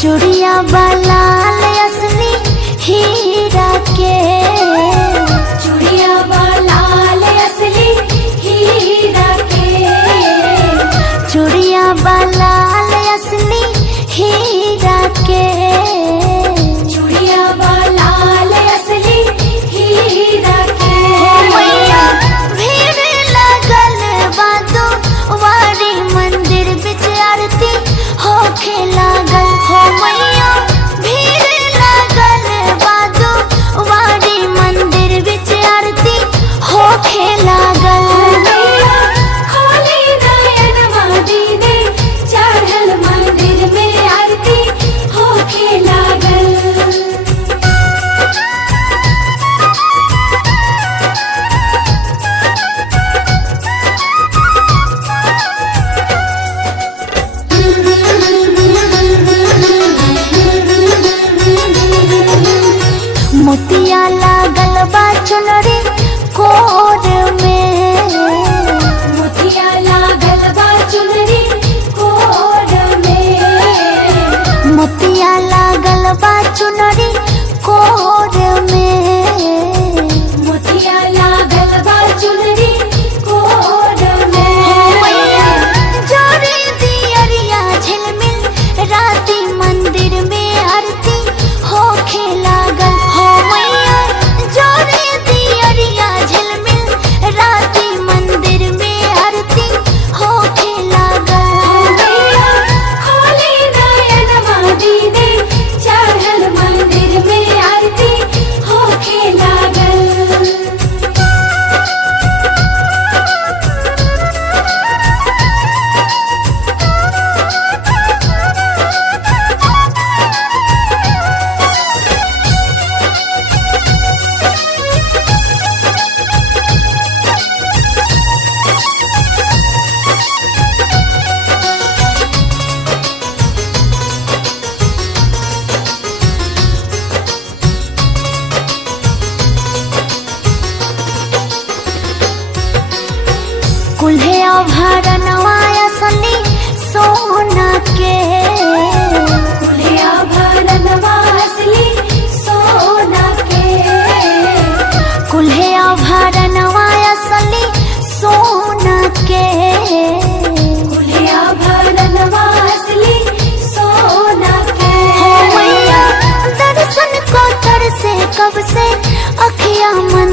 चूड़िया लाल असली हीरा के, चूड़िया लाल असली हीरा के, चूड़िया लाल असली हीरा के, चूड़िया लाल असली हीरा के। मैया भीड़ लगल बादो वारी मंदिर बिच आरती होखे लागल हो मैया भीड़ लगल बादो वारी मंदिर बिच आरती होखे लागल। मैया खोली नयनवा दीने चढ़ल मंदिर में आरती होखे लागल। मोतिया लागल बा चुनरी कोर में, मोतिया लागल बा चुनरी कोर में, मोतिया लागल बा चुनरी कोर में, मोतिया लागल बा चुनरी कोर में। मैया जोरे दियरिया झिलमिल राती मंदिर में आरती होखे लागल हो मैया जोरे दियरिया झिलमिल राती मंदिर में आरती होखे लागल। मैया खोली नयनवा दीने चढ़ल मंदिर में आरती होखे लागल। कुल्हे आभरणवा असली सोना के, कुल्हे आभरणवा असली सोना के, कुल्हे आभरणवा असली सोना के, कुल्हे आभरणवा असली सोना के। हो मैया दर्शन को तरसे कब से अखियां मन